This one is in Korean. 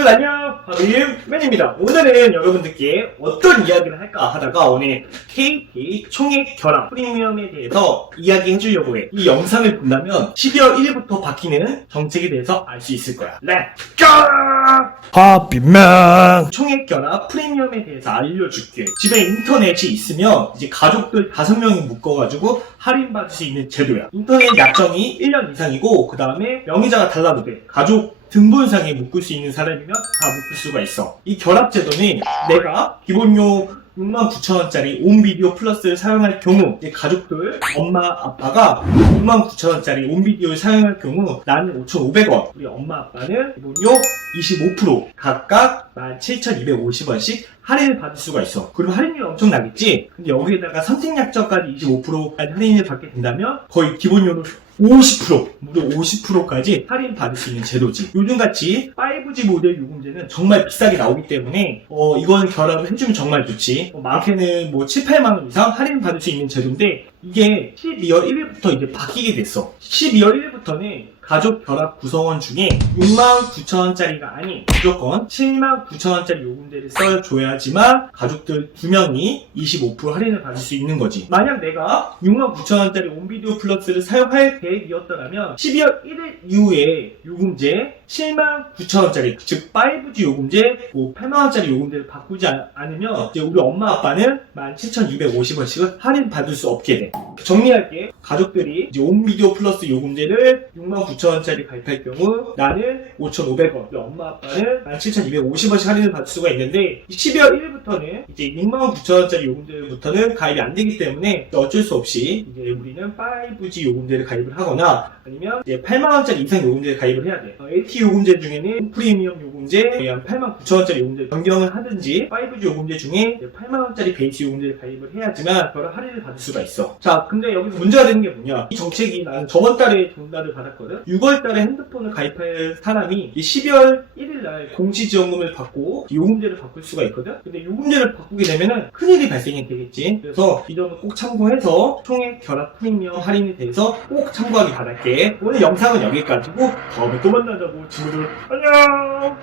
여러분들 안녕! 바비맨입니다. 오늘은 여러분들께 어떤 이야기를 할까 하다가 오늘 KK 총액 결합 프리미엄에 대해서 이야기해 주려고 해 이 영상을 본다면 12월 1일부터 바뀌는 정책에 대해서 알 수 있을 거야. 렛츠고! 하비맨 총액 결합 프리미엄에 대해서 알려줄게. 집에 인터넷이 있으면 이제 가족들 5명이 묶어가지고 할인받을 수 있는 제도야. 인터넷 약정이 1년 이상이고 그 다음에 명의자가 달라도 돼. 가족 등본상에 묶을 수 있는 사람이면 다 묶을 수가 있어 이 결합 제도는 내가 기본료 69,000원짜리 온비디오 플러스를 사용할 경우 가족들 엄마 아빠가 69,000원짜리 온비디오를 사용할 경우 나는 5,500원 우리 엄마 아빠는 기본료 25% 각각 17,250원씩 할인을 받을 수가 있어. 그리고 할인율이 엄청 나겠지? 근데 여기에다가 선택약정까지 25%까지 할인을 받게 된다면 거의 기본료로 50% 무려 50%까지 할인 받을 수 있는 제도지. 요즘같이 5G 모델 요금제는 정말 비싸게 나오기 때문에 어 이건 결합을 해주면 정말 좋지. 어, 많게는 뭐 7, 8만 원 이상 할인 받을 수 있는 제도인데 이게 12월 1일부터 이제 바뀌게 됐어. 12월 1일부터는 가족 결합 구성원 중에 69,000원짜리가 아닌 무조건 79,000원짜리 요금제를 써줘야지만 가족들 2명이 25% 할인을 받을 수 있는 거지. 만약 내가 69,000원짜리 온비디오 플러스를 사용할 계획이었더라면 12월 1일 이후에 요금제 79,000원짜리 즉 5G 요금제, 뭐 8만 원짜리 요금제를 바꾸지 않으면 이제 우리 엄마 아빠는 17,250원씩은 할인 받을 수 없게 돼. 정리할게. 가족들이 이제 옴비디오 플러스 요금제를 69,000원짜리 가입할 경우 나는 5,500원, 우리 엄마 아빠는 17,250원씩 할인을 받을 수가 있는데 12월 1일부터는 이제 69,000원짜리 요금제부터는 가입이 안 되기 때문에 어쩔 수 없이 이제 우리는 5G 요금제를 가입을 하거나 아니면 이제 8만 원짜리 이상 요금제를 가입을 해야 돼. 어, LTE 요금제 중에는 프리미엄 요금제, 한 8만 9천 원짜리 요금제 변경을 하든지 5G 요금제 중에 8만 원짜리 베이스 요금제를 가입을 해야지만 별 할인을 받을 수가 있어. 자, 근데 여기서 문제가 되는 게 뭐냐? 이 정책이 나는 저번 달에 전달을 받았거든. 6월 달에 핸드폰을 가입할 사람이 12월 1일 날 공시 지원금을 받고 요금제를 바꿀 수가 있거든. 근데 요금제를 바꾸게 되면은 큰일이 발생이 되겠지. 그래서 이 점은 꼭 참고해서 총액 결합 프리미엄 할인에 대해서 꼭 참고하기 바랄게. 오늘 영상은 여기까지고 다음에 또 만나자고. 친구들 안녕.